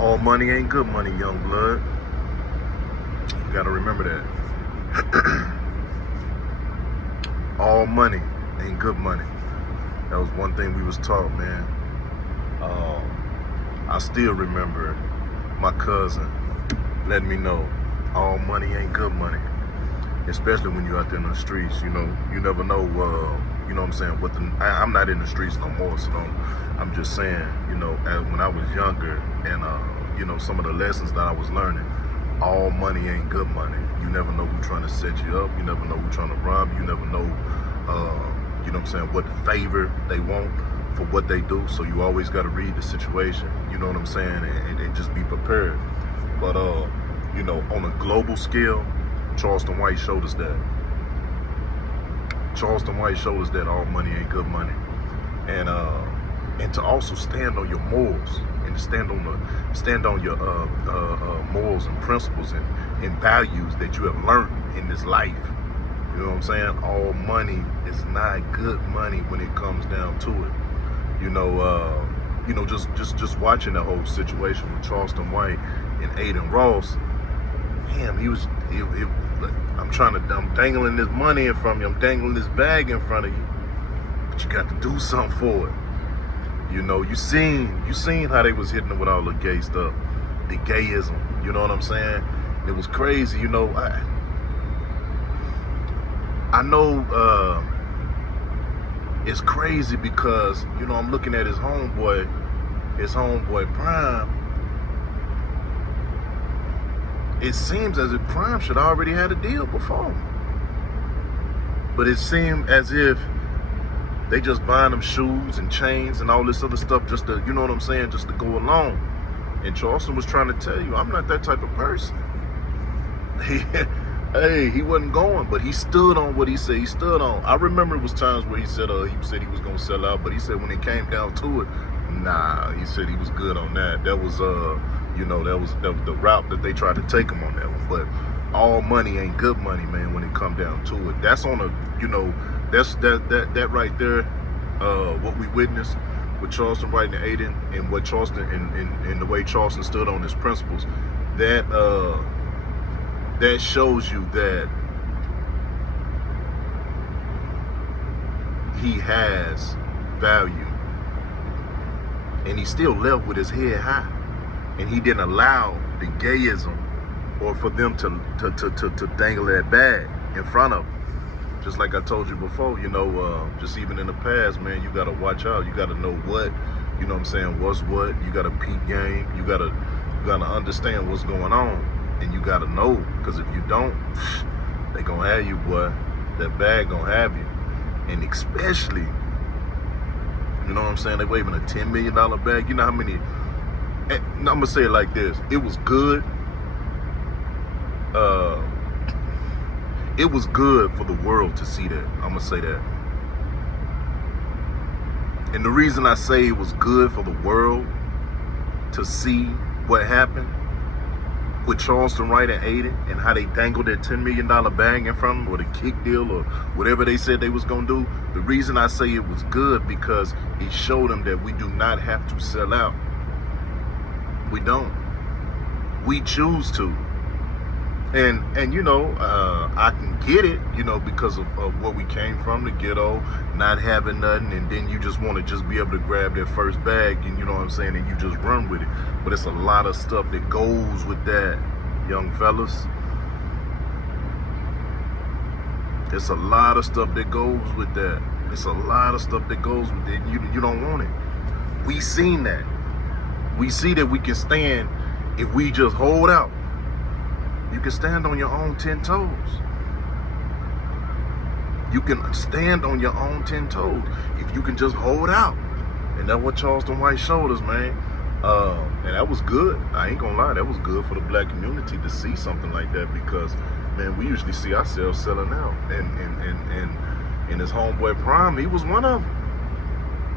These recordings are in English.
All money ain't good money, young blood. You gotta remember that. All money ain't good money. That was one thing we was taught, man. I still remember my cousin letting me know all money ain't good money. Especially when you're out there in the streets, you never know, you know what I'm saying, I'm not in the streets no more, so I'm just saying, when I was younger and, some of the lessons that I was learning, all money ain't good money. You never know who's trying to set you up. You never know who's trying to rob you. You never know, you know what I'm saying, what favor they want for what they do. So you always got to read the situation, you know what I'm saying, and just be prepared. But, on a global scale, Charleston White showed us that. Charleston White showed us that all money ain't good money. And to also stand on your morals and stand on your morals and principles and values that you have learned in this life. You know what I'm saying? All money is not good money when it comes down to it. Just watching the whole situation with Charleston White and Adin Ross. Damn, I'm dangling this money in front of you. I'm dangling this bag in front of you. But you got to do something for it. You seen how they was hitting them with all the gay stuff, the gayism. You know what I'm saying? It was crazy. I know it's crazy because I'm looking at his homeboy Prime. It seems as if Prime should already had a deal before, but it seemed as if they just buying them shoes and chains and all this other stuff just to, you know what I'm saying, just to go along. And Charleston was trying to tell you, I'm not that type of person. He wasn't going, but he stood on what he said he stood on. I remember it was times where he said he was gonna sell out, but he said when it came down to it, nah, he said he was good on that. That was that was the route that they tried to take him on that one. But all money ain't good money, man, when it come down to it. That's on a, that right there, what we witnessed with Charleston White and Adin, and what Charleston and the way Charleston stood on his principles, that shows you that he has value, and he still left with his head high, and he didn't allow the gayism or for them to dangle that bag in front of him. Just like I told you before, just even in the past, man, you gotta watch out. You gotta know what, you know what I'm saying, what's what. You gotta peep game. You gotta understand what's going on, and you gotta know, because if you don't, they gonna have you, boy. That bag gonna have you, and especially, you know what I'm saying, they waving a $10 million bag. You know how many? I'm gonna say it like this: it was good. It was good for the world to see that. I'm gonna say that. And the reason I say it was good for the world to see what happened with Charleston White and Adin, and how they dangled that $10 million bag in front of them, or the kick deal, or whatever they said they was gonna do. The reason I say it was good, because it showed them that we do not have to sell out. We don't. We choose to. And I can get it, because of where we came from, the ghetto, not having nothing, and then you just want to just be able to grab that first bag, and you know what I'm saying, and you just run with it. But it's a lot of stuff that goes with that, young fellas. It's a lot of stuff that goes with that. It's a lot of stuff that goes with it. You don't want it. We seen that. We see that we can stand if we just hold out. You can stand on your own 10 toes. You can stand on your own 10 toes if you can just hold out. And that's what Charleston White showed us, man. And that was good. I ain't gonna lie, that was good for the black community to see something like that, because, man, we usually see ourselves selling out. And his homeboy Prime, he was one of them.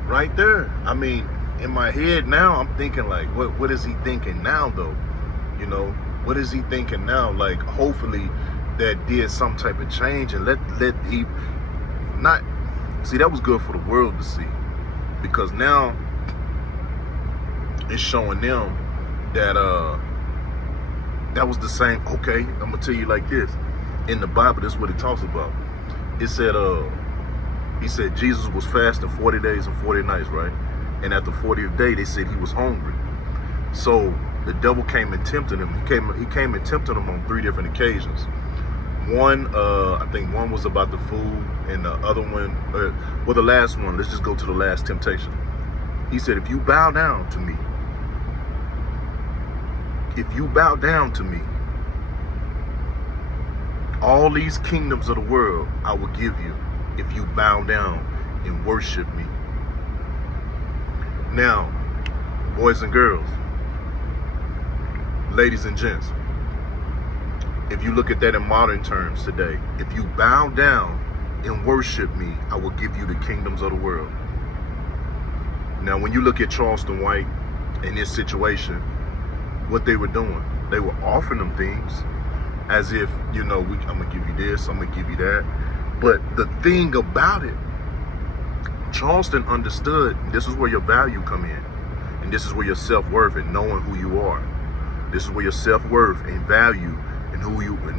Right there. I mean, in my head now, I'm thinking like, what is he thinking now, though? What is he thinking now? Like, hopefully that did some type of change, and let he not see. That was good for the world to see, because now it's showing them that that was the same. Okay, I'm gonna tell you like this. In the Bible, this is what it talks about. It said, he said Jesus was fasting 40 days and 40 nights, right? And at the 40th day, they said he was hungry. So the devil came and tempted him. He came and tempted him on 3 different occasions. One, I think one was about the food, and the other one, well, the last one, let's just go to the last temptation. He said, if you bow down to me, all these kingdoms of the world I will give you if you bow down and worship me. Now, boys and girls, ladies and gents, if you look at that in modern terms today, if you bow down and worship me, I will give you the kingdoms of the world. Now, when you look at Charelston White in this situation, what they were doing, they were offering them things as if, you know, I'm gonna give you this, I'm gonna give you that. But the thing about it, Charelston understood this is where your value come in, and this is where your self-worth and knowing who you are. This is where your self-worth and value and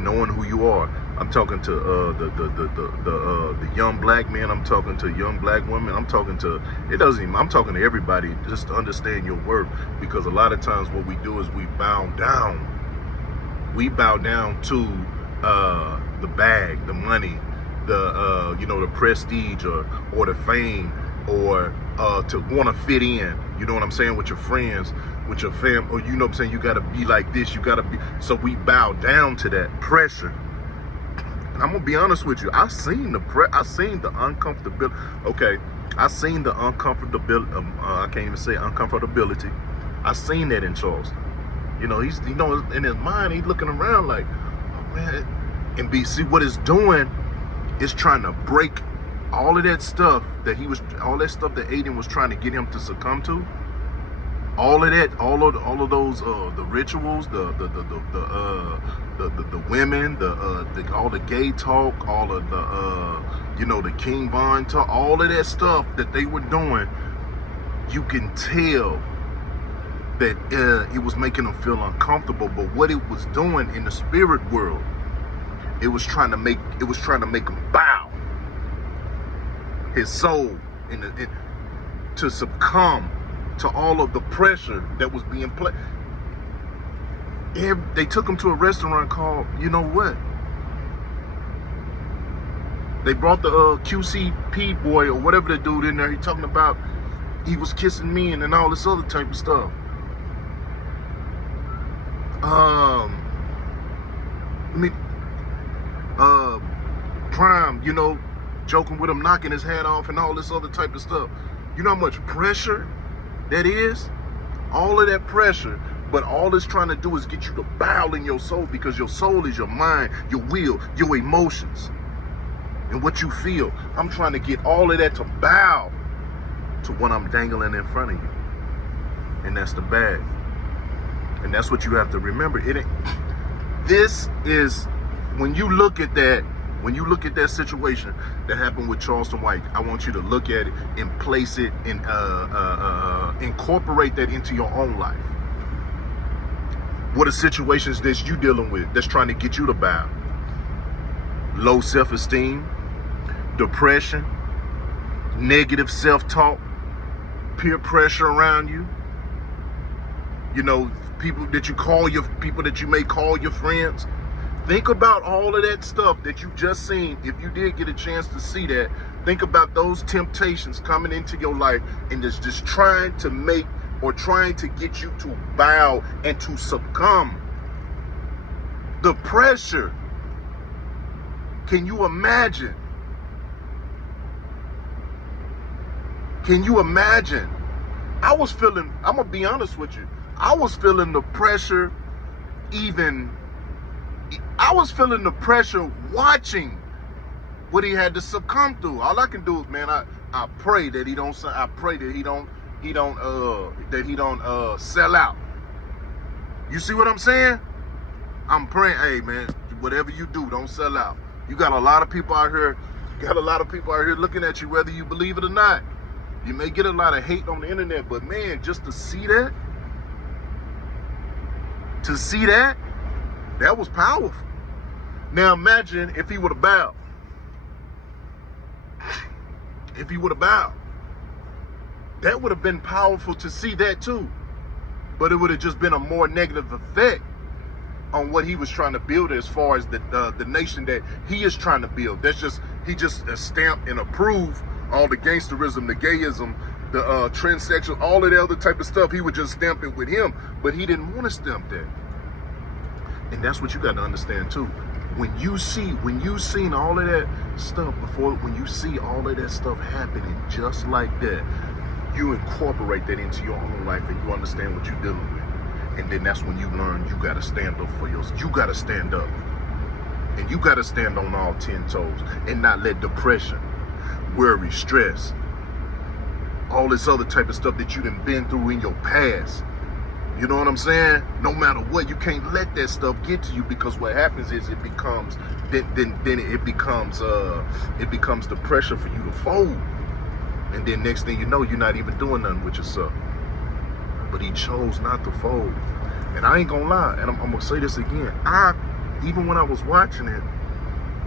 knowing who you are. I'm talking to the young black men. I'm talking to young black women. I'm talking to I'm talking to everybody just to understand your worth, because a lot of times what we do is we bow down. We bow down to the bag, the money, the the prestige or the fame, or to want to fit in. You know what I'm saying, with your friends, with your fam, or you know what I'm saying, you gotta be like this, you gotta be. So we bow down to that pressure. And I'm gonna be honest with you, I seen the uncomfortability. Okay, I seen the uncomfortability. I can't even say uncomfortability. I seen that in Charelston. You know, he's in his mind, he's looking around like, oh man. And see what it's doing is trying to break all of that stuff that that Adin was trying to get him to succumb to. All of that, all of those the rituals, the women, all the gay talk, all of the the King Von talk, all of that stuff that they were doing. You can tell that it was making him feel uncomfortable. But what it was doing in the spirit world, it was trying to make him bow his soul to succumb to all of the pressure that was being played. They took him to a restaurant called, you know what? They brought the QCP boy or whatever the dude in there. He talking about he was kissing me and all this other type of stuff. Prime, joking with him, knocking his head off and all this other type of stuff. You know how much pressure that is? All of that pressure, but all it's trying to do is get you to bow in your soul, because your soul is your mind, your will, your emotions, and what you feel. I'm trying to get all of that to bow to what I'm dangling in front of you, and that's the bag. And that's what you have to remember. This is, when you look at that situation that happened with Charelston White, I want you to look at it and place it and incorporate that into your own life. What are situations that you dealing with that's trying to get you to bow? Low self-esteem, depression, negative self-talk, peer pressure around you. People that you may call your friends. Think about all of that stuff that you just seen. If you did get a chance to see that, think about those temptations coming into your life and just trying to get you to bow and to succumb. The pressure. Can you imagine? Can you imagine? I'm gonna be honest with you. I was feeling the pressure watching what he had to succumb to. All I can do is, man, I pray that he don't sell out. You see what I'm saying? I'm praying, hey man, whatever you do, don't sell out. You got a lot of people out here looking at you, whether you believe it or not. You may get a lot of hate on the internet, but man, just to see that, To see that was powerful. Now imagine if he would have bowed. If he would have bowed. That would have been powerful to see that too. But it would have just been a more negative effect on what he was trying to build as far as the nation that he is trying to build. He just stamped and approved all the gangsterism, the gayism, the transsexual, all of the other type of stuff. He would just stamp it with him, but he didn't want to stamp that. And that's what you got to understand too. When you seen all of that stuff before, when you see all of that stuff happening just like that, you incorporate that into your own life and you understand what you're dealing with. And then that's when you learn you got to stand up for yourself. You got to stand up. And you got to stand on all 10 toes and not let depression, worry, stress, all this other type of stuff that you done been through in your past. You know what I'm saying? No matter what, you can't let that stuff get to you, because what happens is it becomes it becomes the pressure for you to fold. And then next thing you know, you're not even doing nothing with yourself. But he chose not to fold. And I ain't gonna lie, and I'm gonna say this again. Even when I was watching it,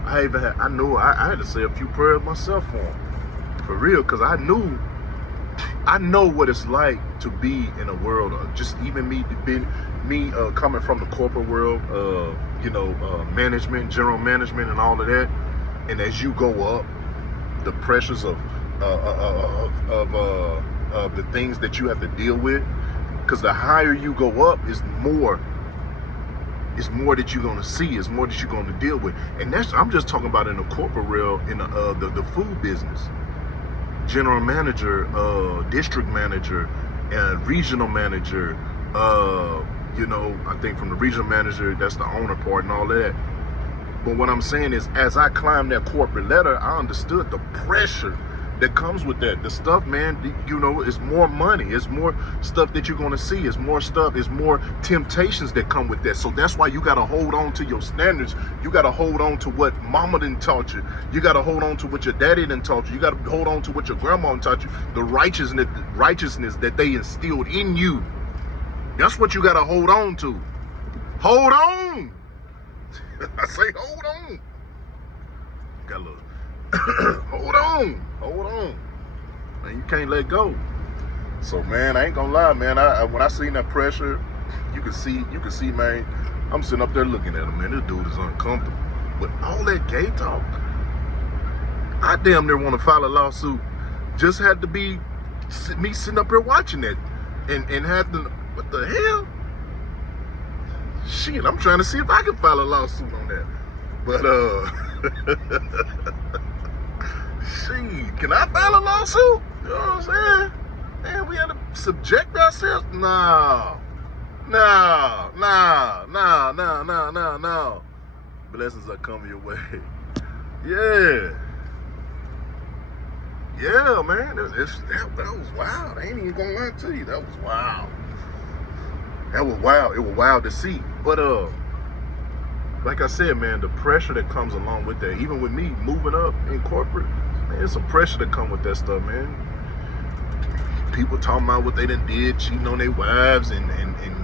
I had to say a few prayers myself for him. For real, because I know what it's like to be in a world of just even me coming from the corporate world, management, general management and all of that. And as you go up, the pressures of the things that you have to deal with, because the higher you go up is more that you're going to see, is more that you're going to deal with. And I'm just talking about in the corporate world, in the food business. General manager, district manager, and regional manager, I think from the regional manager, that's the owner part and all that. But what I'm saying is, as I climbed that corporate ladder, I understood the pressure that comes with that. The stuff, man, it's more money. It's more stuff that you're going to see. It's more stuff. It's more temptations that come with that. So that's why you got to hold on to your standards. You got to hold on to what mama done taught you. You got to hold on to what your daddy done taught you. You got to hold on to what your grandma done taught you. The righteousness that they instilled in you. That's what you got to hold on to. Hold on. I say hold on. Got a little hold on, man, you can't let go. So, man, I ain't gonna lie, man, when I seen that pressure, you can see, man, I'm sitting up there looking at him, man, this dude is uncomfortable. But all that gay talk, I damn near want to file a lawsuit. Just had to be me sitting up here watching it and had to, what the hell? Shit, I'm trying to see if I can file a lawsuit on that. But, shit, can I file a lawsuit? You know what I'm saying? Man, we had to subject ourselves? No. Blessings are coming your way. Yeah, man. That was wild. I ain't even gonna lie to you. That was wild. That was wild. It was wild to see. But, like I said, man, the pressure that comes along with that, even with me moving up in corporate, man, there's some pressure that come with that stuff, man. People talking about what they done did, cheating on their wives and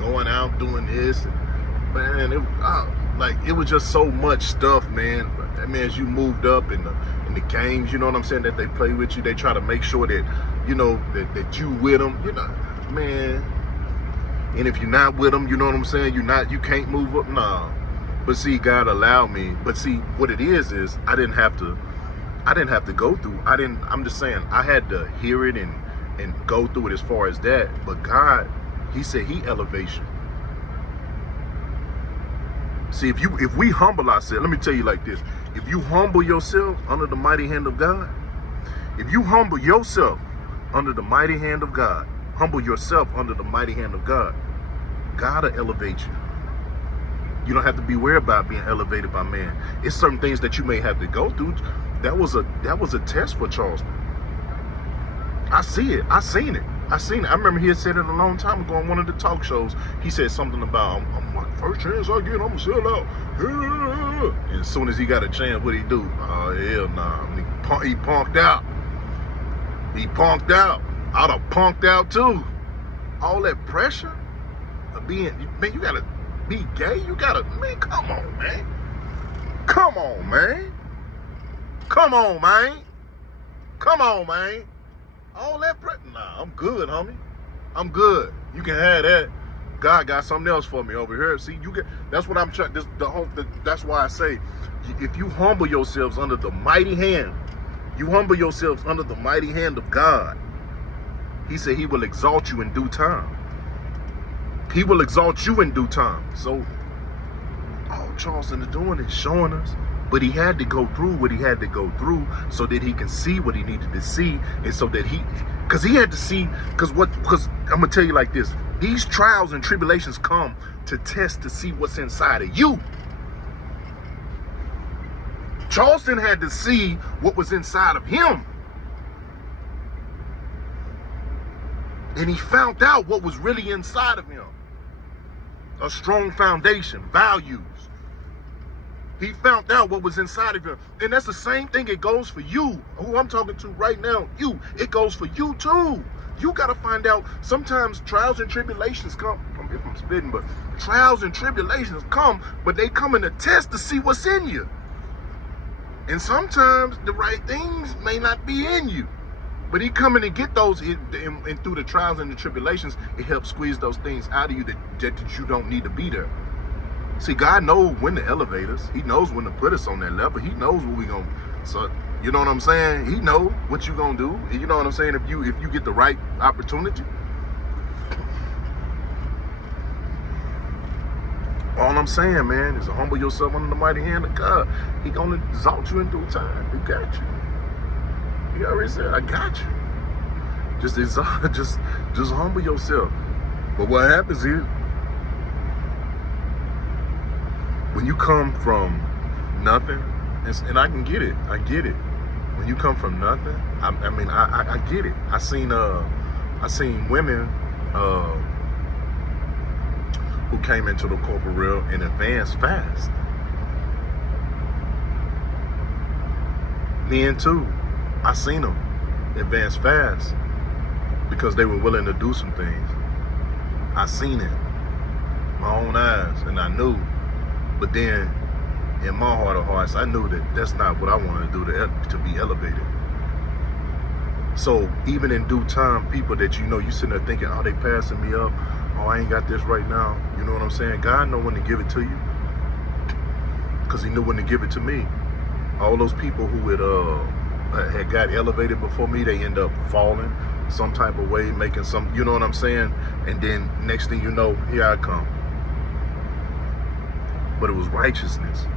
going out doing this. And, man, it was just so much stuff, man. I mean, as you moved up in the games, you know what I'm saying, that they play with you, they try to make sure that, that you with them, man. And if you're not with them, you know what I'm saying, you can't move up, nah. But see, God allowed me. But see, what it is I didn't have to go through. I'm just saying, I had to hear it and go through it as far as that. But God, he said he elevates you. See, if we humble ourselves, let me tell you like this. If you humble yourself under the mighty hand of God, if you humble yourself under the mighty hand of God, humble yourself under the mighty hand of God, God will elevate you. You don't have to be worried about being elevated by man. It's certain things that you may have to go through. That was a test for Charelston. I see it. I seen it. I remember he had said it a long time ago on one of the talk shows. He said something about, I'm like, first chance I get, I'm gonna sell out. And as soon as he got a chance, what'd he do? Oh, hell nah. He punked out. I'd have punked out too. All that pressure of being, man, you gotta be gay. You gotta, man, come on, man. Come on, man. Come on, man. Come on, man. All that, nah, I'm good, homie. I'm good. You can have that. God got something else for me over here. See, you get, that's what I'm trying, that's why I say, if you humble yourselves under the mighty hand, you humble yourselves under the mighty hand of God, he said he will exalt you in due time. He will exalt you in due time. So all Charelston is doing is showing us, but he had to go through what he had to go through so that he can see what he needed to see, and so that because he had to see, because I'm gonna tell you like this, these trials and tribulations come to test to see what's inside of you. Charelston had to see what was inside of him. And he found out what was really inside of him. A strong foundation, values. He found out what was inside of him. And that's the same thing. It goes for you, who I'm talking to right now. You. It goes for you too. You got to find out. Sometimes trials and tribulations come. If I'm spitting, but trials and tribulations come, but they come in a test to see what's in you. And sometimes the right things may not be in you. But he coming to get those, and through the trials and the tribulations, it helps squeeze those things out of you that you don't need to be there. See, God knows when to elevate us. He knows when to put us on that level. He knows what we gonna. So you know what I'm saying? He know what you gonna do. You know what I'm saying? If you get the right opportunity. All I'm saying, man, is to humble yourself under the mighty hand of God. He gonna exalt you in due time. He got you. He already said, I got you. Just humble yourself. But what happens is, when you come from nothing, and I can get it. I get it. When you come from nothing, I get it. I seen women who came into the corporate world and advanced fast. Men too. I seen them advance fast because they were willing to do some things. I seen it, my own eyes, and I knew. But then, in my heart of hearts, I knew that that's not what I wanted to do to be elevated. So even in due time, people that you sitting there thinking, oh, they passing me up. Oh, I ain't got this right now. You know what I'm saying? God know when to give it to you, because he knew when to give it to me. All those people who had got elevated before me, they end up falling some type of way, making some, you know what I'm saying? And then next thing you know, here I come. But it was righteousness.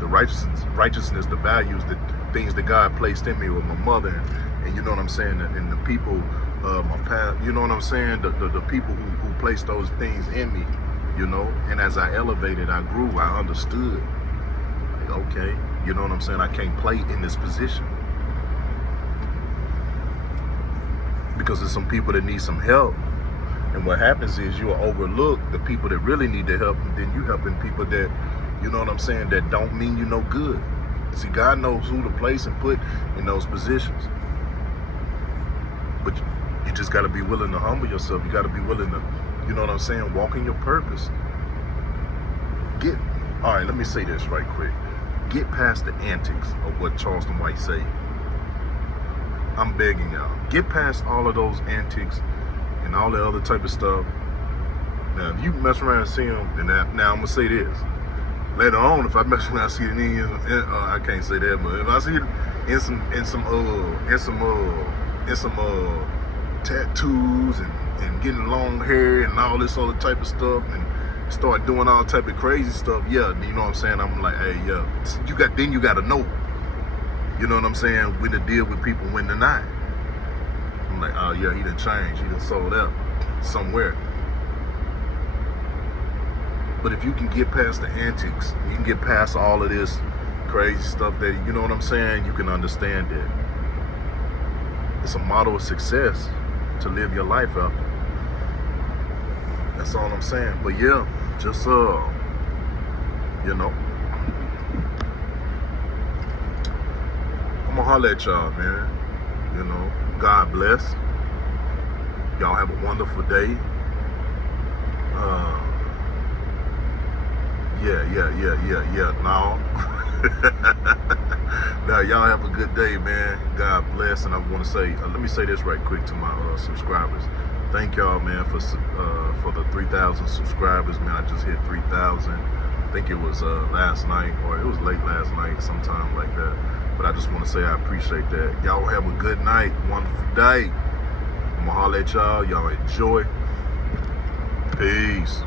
The righteousness, the values, the things that God placed in me with my mother, and you know what I'm saying, and the people, my past, you know what I'm saying, the people who placed those things in me, and as I elevated, I grew, I understood. Okay, you know what I'm saying? I can't play in this position because there's some people that need some help. And what happens is you'll overlook the people that really need the help, and then you helping people that, you know what I'm saying, that don't mean you no good. See, God knows who to place and put in those positions. But you just got to be willing to humble yourself. You got to be willing to, you know what I'm saying, walk in your purpose. All right, let me say this right quick. Get past the antics of what Charelston White say. I'm begging y'all. Get past all of those antics and all the other type of stuff. Now, if you mess around and see them, then now I'm gonna say this. Later on, if I mess around and see it, I can't say that, but if I see it in some tattoos and getting long hair and all this other type of stuff, and start doing all type of crazy stuff, yeah, you know what I'm saying? I'm like, hey, yeah, you got to know, you know what I'm saying, when to deal with people, when to not. I'm like, oh yeah, he done changed, he done sold out somewhere. But if you can get past the antics, you can get past all of this crazy stuff that, you know what I'm saying, you can understand that it's a model of success to live your life after. That's all I'm saying. But yeah, just I'm gonna holler at y'all, man. God bless. Y'all have a wonderful day. Yeah. No. Now, y'all have a good day, man. God bless. And I want to say, let me say this right quick to my subscribers. Thank y'all, man, for the 3,000 subscribers, man. I just hit 3,000. I think it was last night, or it was late last night, sometime like that. But I just want to say I appreciate that. Y'all have a good night, wonderful day. I'm going to holler at y'all. Y'all enjoy. Peace.